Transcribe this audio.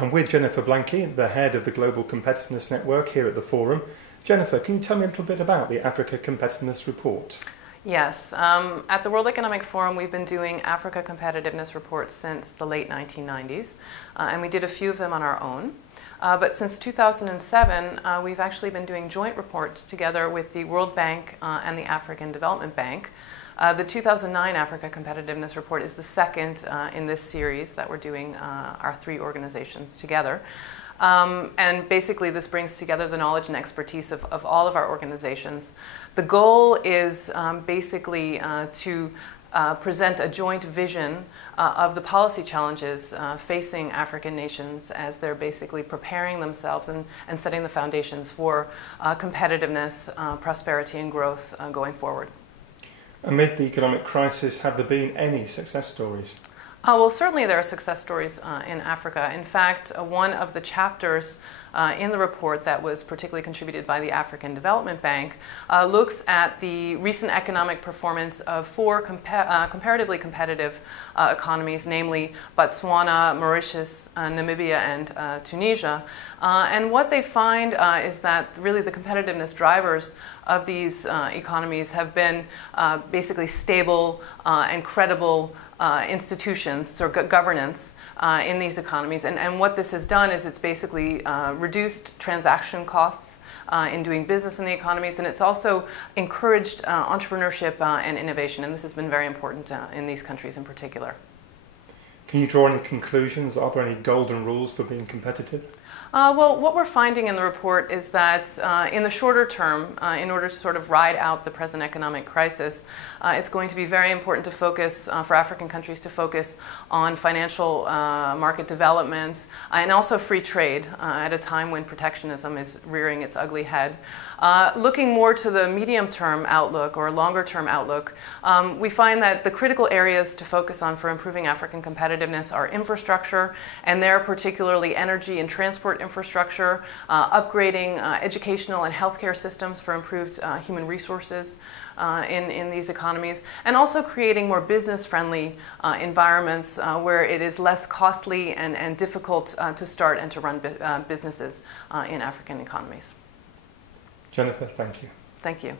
I'm with Jennifer Blanke, the head of the Global Competitiveness Network here at the Forum. Jennifer, can you tell me a little bit about the Africa Competitiveness Report? Yes. At the World Economic Forum, we've been doing Africa Competitiveness Reports since the late 1990s, and we did a few of them on our own. But since 2007, we've actually been doing joint reports together with the World Bank and the African Development Bank. The 2009 Africa Competitiveness Report is the second in this series that we're doing our three organizations together. And basically this brings together the knowledge and expertise of all of our organizations. The goal is basically to present a joint vision of the policy challenges facing African nations as they're basically preparing themselves and setting the foundations for competitiveness, prosperity, and growth going forward. Amid the economic crisis, have there been any success stories? Well, certainly there are success stories in Africa. In fact, one of the chapters in the report that was particularly contributed by the African Development Bank looks at the recent economic performance of four comparatively competitive economies, namely Botswana, Mauritius, Namibia, and Tunisia. And what they find is that really the competitiveness drivers of these economies have been basically stable and credible institutions or governance in these economies. And what this has done is it's basically reduced transaction costs in doing business in the economies, and it's also encouraged entrepreneurship and innovation, and this has been very important in these countries in particular. Can you draw any conclusions? Are there any golden rules for being competitive? Well, what we're finding in the report is that in the shorter term, in order to sort of ride out the present economic crisis, it's going to be very important to focus, for African countries to focus on financial market development and also free trade at a time when protectionism is rearing its ugly head. Looking more to the medium-term outlook or longer-term outlook, we find that the critical areas to focus on for improving African competitiveness are infrastructure, and there particularly energy and transport infrastructure, upgrading educational and healthcare systems for improved human resources in these economies, and also creating more business-friendly environments where it is less costly and difficult to start and to run businesses in African economies. Jennifer, thank you. Thank you.